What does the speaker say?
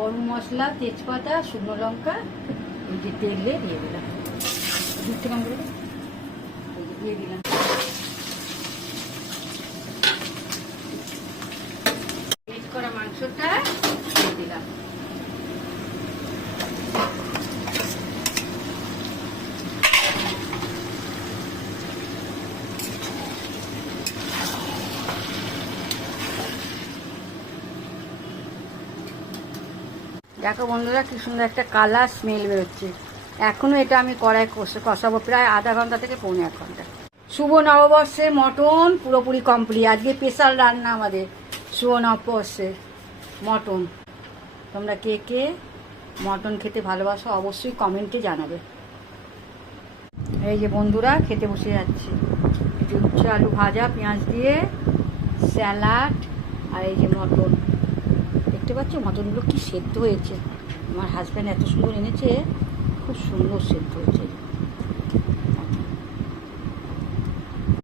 গরম মশলা, তেজপাতা, শুকনো লঙ্কা, এই যে তেলে দিয়ে দিলাম। দুধ থেকে দিয়ে দিলাম। মিক্স করা মাংসটা দিয়ে দিলাম। দেখো বন্ধুরা কি সুন্দর একটা কালার স্মেল বেরোচ্ছে। এখনো এটা আমি কড়াই কষাবো প্রায় আধা ঘন্টা থেকে পৌনে 1 ঘন্টা। শুভ নববর্ষে মটন পুরোপুরি কমপ্লিট। আজকে স্পেশাল রান্না আমাদের শুভ নববর্ষে মটন। তোমরা কে কে মটন খেতে ভালোবাসো অবশ্যই কমেন্টে জানাবে। এই যে বন্ধুরা খেতে বসে যাচ্ছি। একটু উচ্ছে আলু ভাজা পেঁয়াজ দিয়ে, স্যালাড, আর এই যে মটন। দেখতে পাচ্ছ মটনগুলো কি সেদ্ধ হয়েছে। আমার হাজব্যান্ড এত সুন্দর এনেছে, খুব সুন্দর সেদ্ধ হয়েছে।